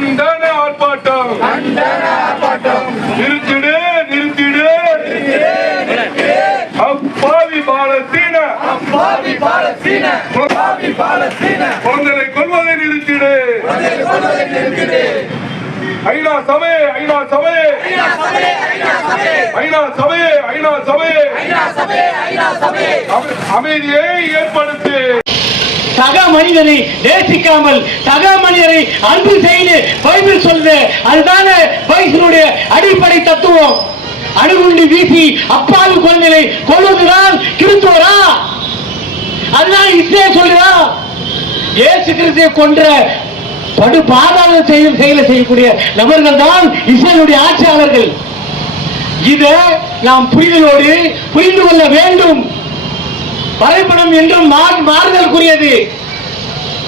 கண்டன ஆர்ப்பாட்டம் நிறுத்திடு நிறுத்திடு அப்பாவி பாலஸ்தீன குழந்தைகளை கொல்வதை நிறுத்திடு. ஐநா சபை அமைதியை ஏற்படுத்து. சக மனிதனை நேசிக்காமல் சக மனிதரை அன்பு செய்து பைபிள் சொல்லுது. அதுதானே பைபிளுடைய அடிப்படை தத்துவம். அணுகுண்டு வீசி அப்பாவி குழந்தைகளை கொல்வதுதான் கிறிஸ்துவரா? அதுதான் இஸ்ரேல் சொல்லுதா? இயேசு கிறிஸ்துவை கொன்ற படு பாதாள செயலை செய்யக்கூடிய நபர்கள் தான் இஸ்ரேலுடைய ஆட்சியாளர்கள். இதை நாம் புரிதலோடு புரிந்து கொள்ள வேண்டும். வரைபடம் என்றும் மாறுதலுக்குரியது.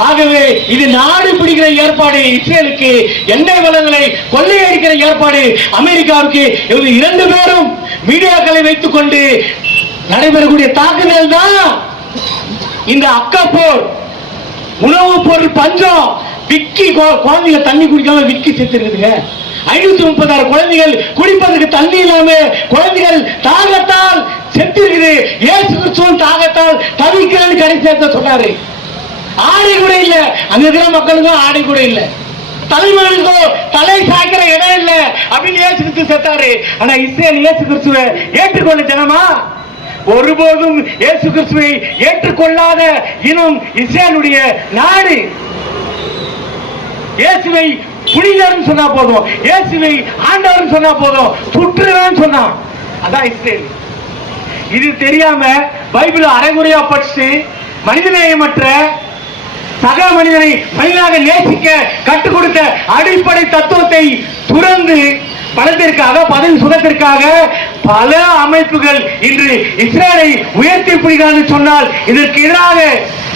ஆகவே இது நாடு பிடிக்கிற ஏற்பாடு இஸ்ரேலுக்கு, எண்ணெய் வளங்களை கொள்ளையடிக்கிற ஏற்பாடு அமெரிக்காவுக்கு. இவங்க இரண்டு பேரும் மீடியாக்களை வைத்துக் கொண்டு நடைபெறக்கூடிய தாக்குதல் தான் இந்த அக்கப்போர். உணவு பொருள் பஞ்சம், விக்கி குழந்தைங்க தண்ணி குடிக்காம விக்கி செத்து இருக்குதுங்க. 536 குழந்தைகள் குடிப்பதற்கு தண்ணி இல்லாம குழந்தைகள் தாகத்தால் செத்து இருக்குது. இயேசு கிறிஸ்துவின் தாகத்தால் தவிக்கிறேன்னு கடைசி சொன்னாரு. ஆடை கூட இல்ல, அங்க இருக்கிற மக்களுக்கும் ஆடை கூட இல்ல, தலைமகளுக்கோ தலை சாய்க்கிற இடம் இல்ல அப்படின்னு இயேசு கிறிஸ்து செத்தாரு. ஆனா இஸ்ரேல் இயேசு கிறிஸ்துவை ஏற்றுக்கொள்ள ஜனமா? ஒருபோதும் இயேசு கிறிஸ்துவை ஏற்றுக்கொள்ளாத இனம் இஸ்ரேலுடைய நாடு. இயேசுவை புனிதர்னு சொன்னா போதும், இயேசுவை ஆண்டவர் சொன்னா போதும், சுற்றுவேன்னு சொன்னான். அதான் இஸ்ரேல். இது தெரியாம பைபிள் அரைகுறையா படிச்சு மனிதநேயமற்ற சக மனிதனை மனிதனாக நேசிக்க கற்றுக் கொடுத்த அடிப்படை தத்துவத்தை துறந்து பணத்திற்காக பதவி சுகத்திற்காக பல அமைப்புகள் இன்று இஸ்ரேலை உயர்த்தி பிடிக்கிறார்கள் சொன்னால் இதற்கு எதிராக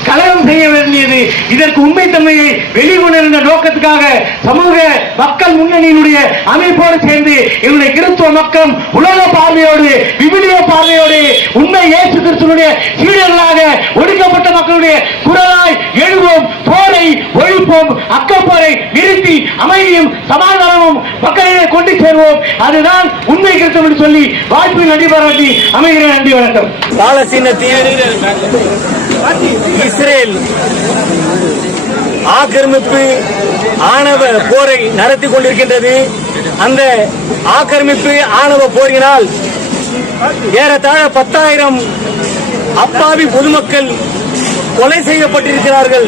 கலகம் செய்ய வேண்டியது. இதற்கு உண்மைத்தன்மையை வெளிக்கொண்டிருந்த நோக்கத்துக்காக சமூக மக்கள் முன்னணியினுடைய அமைப்போடு சேர்ந்து இவருடைய கிறிஸ்துவ மக்கள் உலக பார்வையோடு விவிலிய பார்வையோடு உண்மை இயேசு கிறிஸ்துவனுடைய சீடர்களாக ஒடுக்கப்பட்ட மக்களுடைய குரலாய் எழுவோம், போரை ஒழிப்போம், அக்கப்போரை நிறுத்தி அமைதியும் சமாதானமும் மக்களிடையே கொண்டு சேர்வோம். அதுதான் உண்மை கிறிஸ்தவம் என்று சொல்லி வாய்ப்பு நன்றி பாராட்டி அமைகிறேன். நன்றி, வணக்கம். பாலஸ்தீனத்தில் இஸ்ரேல் ஆக்கிரமிப்பு ஆணவ போரை நடத்தி கொண்டிருக்கின்றது. அந்த ஆக்கிரமிப்பு ஆணவ போரினால் ஏறத்தாழ 10,000 அப்பாவி பொதுமக்கள் கொலை செய்யப்பட்டிருக்கிறார்கள்.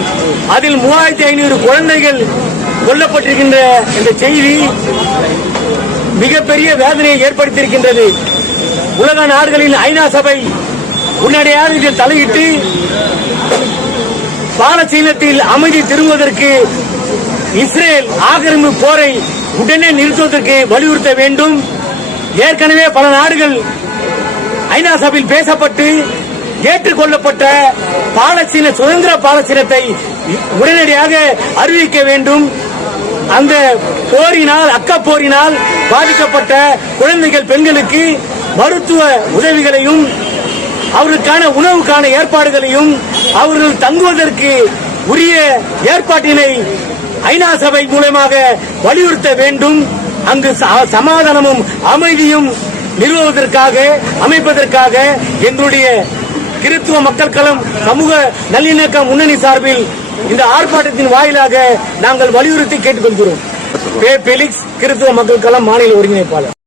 அதில் 3500 குழந்தைகள் கொல்லப்பட்டிருக்கின்ற இந்த செய்தி மிகப்பெரிய வேதனையை ஏற்படுத்தியிருக்கின்றது. உலக நாடுகளின் ஐநா சபை உடனடியாக இதில் தலையிட்டு பாலஸ்தீனத்தில் அமைதி திரும்புவதற்கு இஸ்ரேல் ஆக்கிரமிப்பு போரை உடனே நிறுத்துவதற்கு வலியுறுத்த வேண்டும். ஏற்கனவே பல நாடுகள் ஐநா சபையில் பேசப்பட்டு ஏற்றுக்கொள்ளப்பட்ட பாலஸ்தீன சுதந்திர பாலஸ்தீனத்தை உடனடியாக அறிவிக்க வேண்டும். அந்த போரினால் அக்கப்போரினால் பாதிக்கப்பட்ட குழந்தைகள் பெண்களுக்கு மருத்துவ உதவிகளையும் அவர்களுக்கான உணவுக்கான ஏற்பாடுகளையும் அவர்கள் தங்குவதற்கு உரிய ஏற்பாட்டினை ஐநா சபை மூலமாக வலியுறுத்த வேண்டும். அங்கு சமாதானமும் அமைதியும் நிறுவுவதற்காக அமைப்பதற்காக எங்களுடைய கிறிஸ்துவ மக்கள் களம் சமூக நல்லிணக்க முன்னணி சார்பில் இந்த ஆர்ப்பாட்டத்தின் வாயிலாக நாங்கள் வலியுறுத்தி கேட்டுக்கொள்கிறோம். பெலிக்ஸ், கிறிஸ்துவ மக்கள் களம் மாநில ஒருங்கிணைப்பாளர்.